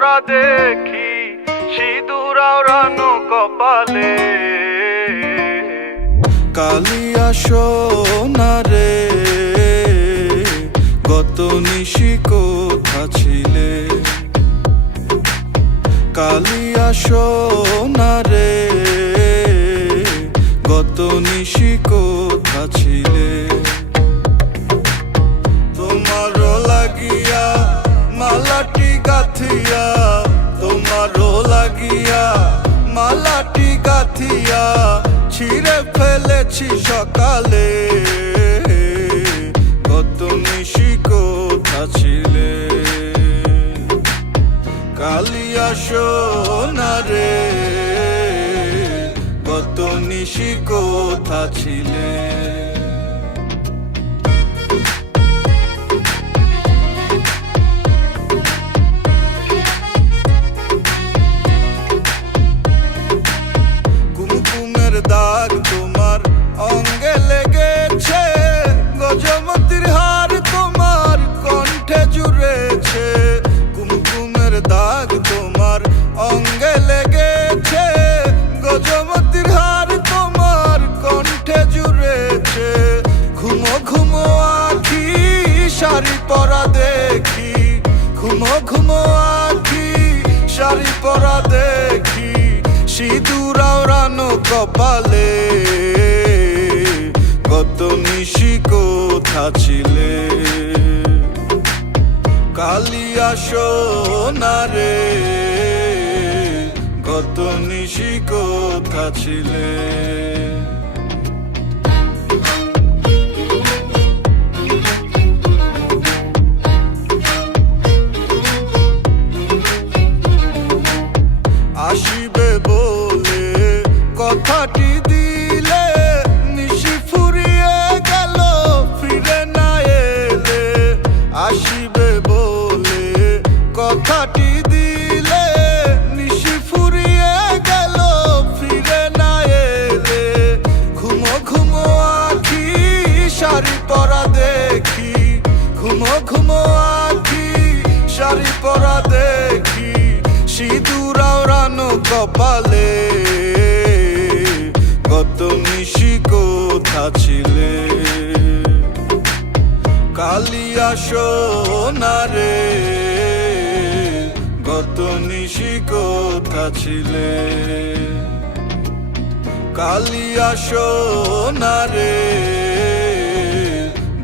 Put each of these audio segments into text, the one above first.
পরা দেখি সিঁদুর আওড়ানো কপালে। কালিয়া সোনা রে গত নিশি কোথা ছিলে? কালিয়া সোনা রে গত নিশি কোথা ছিলে? তোমারও লাগিয়া মালাটি গাথিয়া, তোমারও লাগিয়া মালাটি গাথিয়া ছিঁড়ে ফেলেছি সকালে। গত নিশি কোথা ছিলে? কালিয়া সোনা রে গত নিশি কোথা ছিলে? দাগ তোমার অঙ্গে লেগেছে, গজমতির হার তোমার কণ্ঠে জুড়েছে। কুমকুমের দাগ তোমার অঙ্গে লেগেছে, গজমতির হার তোমার কণ্ঠে জুড়েছে। ঘুমো ঘুমো আখি শাড়ি পরা দেখি, ঘুমো ঘুমো আখি শাড়ি পরা দেখি সিঁদুর আওড়ানো কপালে। গত নিশি কোথা ছিলে? কালিয়া সোনা রে গত নিশি কোথা ছিলে? আসিবে বলে কথাটি দিলে, নিশি ফুরিয়ে গেল ফিরে না এলে। আসিবে বলে কথাটি দিলে, নিশি ফুরিয়ে গেল ফিরে না এলে। ঘুমো ঘুমো আখি শাড়ি পরা দেখি, ঘুমো ঘুমো আখি শাড়ি পরা দেখি সিঁদুর আওড়ানো কপালে। গত নিশি কোথা ছিলে? কালিয়া সোনা রে গত নিশি কোথা ছিলে? কালিয়া সোনা রে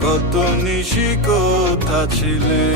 গত নিশি কোথা ছিলে?